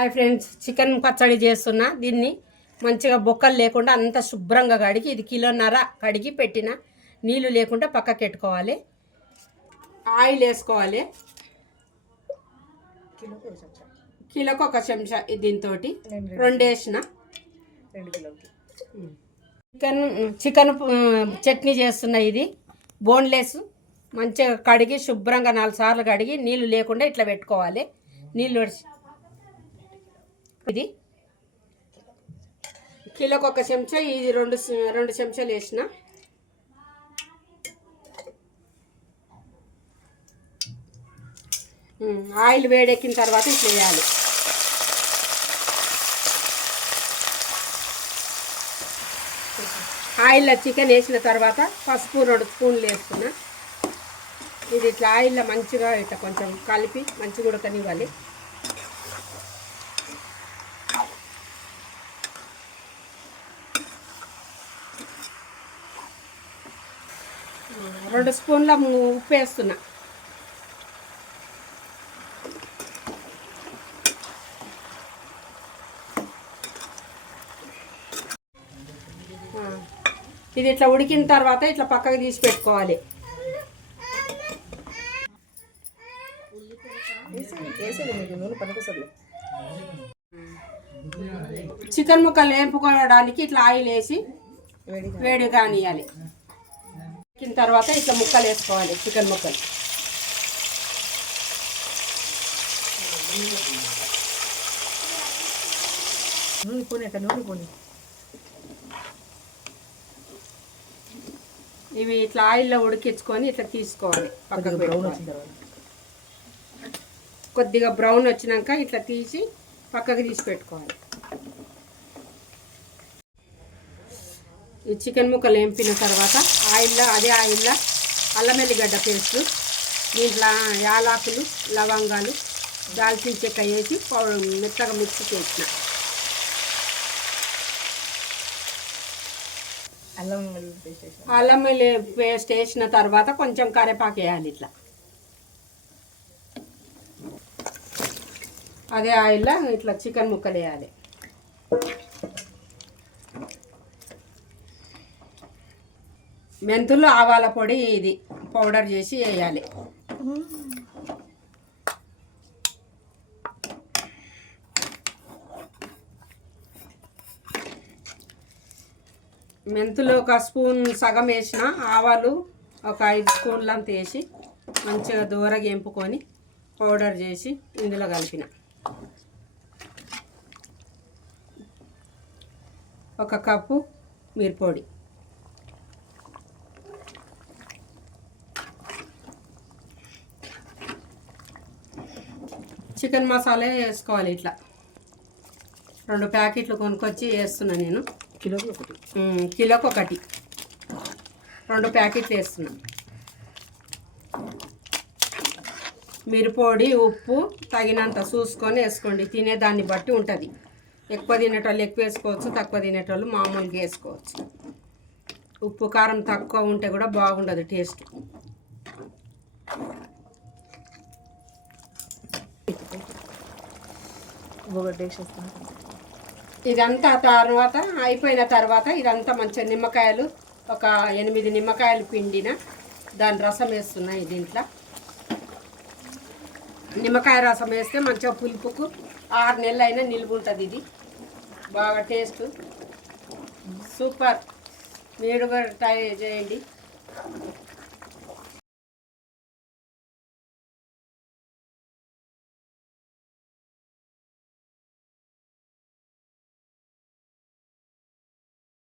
Hi friends, chicken పచ్చడి చేస్తున్నా. దీన్ని మంచిగా బొక్కలు లేకుండా అంత శుభ్రంగా కడిగి, ఇది కిలోన్నర కడిగి పెట్టిన, నీళ్ళు లేకుండా పక్కకి పెట్టుకోవాలి. ఆయిల్ వేసుకోవాలి, కిలోకి ఒక చెంచా. దీంతో రెండు వేసిన. చికెన్ చట్నీ చేస్తున్నా. ఇది బోన్లెస్. మంచిగా కడిగి శుభ్రంగా 4 సార్లు కడిగి నీళ్ళు లేకుండా ఇట్లా పెట్టుకోవాలి. నీళ్ళు ఇది కిలోకి ఒక చెంచా, ఇది రెండు చెంచాలు వేసిన. ఆయిల్ వేడెక్కిన తర్వాత ఇట్లా వేయాలి. ఆయిల్లో చికెన్ వేసిన తర్వాత పసుపు 2 స్పూన్లు వేసుకున్నా. ఇది ఇట్లా ఆయిల్లో మంచిగా ఇట్లా కొంచెం కలిపి మంచిగా ఉడకనివ్వాలి. 2 స్పూన్ల ఉప్పు వేస్తున్నా. ఇది ఇట్లా ఉడికిన తర్వాత ఇట్లా పక్కకు తీసి పెట్టుకోవాలి. చికెన్ ముక్కలు వేపుకోవడానికి ఇట్లా ఆయిల్ వేసి వేడి కానియాలి. ఉడికిన తర్వాత ఇట్లా ముక్కలు వేసుకోవాలి. చికెన్ ముక్కలు ఇవి ఇట్లా ఆయిల్లో ఉడికించుకొని ఇట్లా తీసుకోవాలి. కొద్దిగా బ్రౌన్ వచ్చినాక ఇట్లా తీసి పక్కకు తీసి పెట్టుకోవాలి. ఈ చికెన్ ముక్కలు వేపిన తర్వాత అదే ఆయిల్లో అల్లం వెల్లిగడ్డ పేస్ట్, దీంట్లో యాలకులు, లవంగాలు, దాల్చిన చెక్క వేసి మెత్తగా మిక్స్ చేసిన. అల్లం వెల్లి పేస్ట్ వేసిన తర్వాత కొంచెం కరివేపాకు వేయాలి. ఇట్లా అదే ఆయిల్లో ఇట్లా చికెన్ ముక్కలు వేయాలి. మెంతులు, ఆవాల పొడి ఇది పౌడర్ చేసి వేయాలి. మెంతులు ఒక స్పూన్ సగం వేసిన, ఆవాలు ఒక 5 స్పూన్లు అంత వేసి మంచిగా దూరగా ఎంపుకొని పౌడర్ చేసి ఇందులో కలిపిన. ఒక కప్పు మిరప్పొడి, చికెన్ మసాలా వేసుకోవాలి. ఇట్లా 2 ప్యాకెట్లు కొనుక్కొచ్చి వేస్తున్నా నేను. కిలోకి ఒకటి 2 ప్యాకెట్లు వేస్తున్నా. మిరప్పొడి, ఉప్పు తగినంత చూసుకొని వేసుకోండి. తినేదాన్ని బట్టి ఉంటుంది. ఎక్కువ తినేటోళ్ళు ఎక్కువ వేసుకోవచ్చు, తక్కువ తినేటోళ్ళు మామూలుగా వేసుకోవచ్చు. ఉప్పు కారం తక్కువ ఉంటే కూడా బాగుండదు టేస్ట్. ఇదంతా తర్వాత అయిపోయిన తర్వాత ఇదంతా మంచిగా నిమ్మకాయలు ఒక 8 నిమ్మకాయలు పిండిన దాని రసం వేస్తున్నాయి. దీంట్లో నిమ్మకాయ రసం వేస్తే మంచిగా పులుపుకు 6 నెలలు అయినా నిలువ ఉంటుంది. ఇది బాగా టేస్ట్ సూపర్. మీరు కూడా ట్రై చేయండి.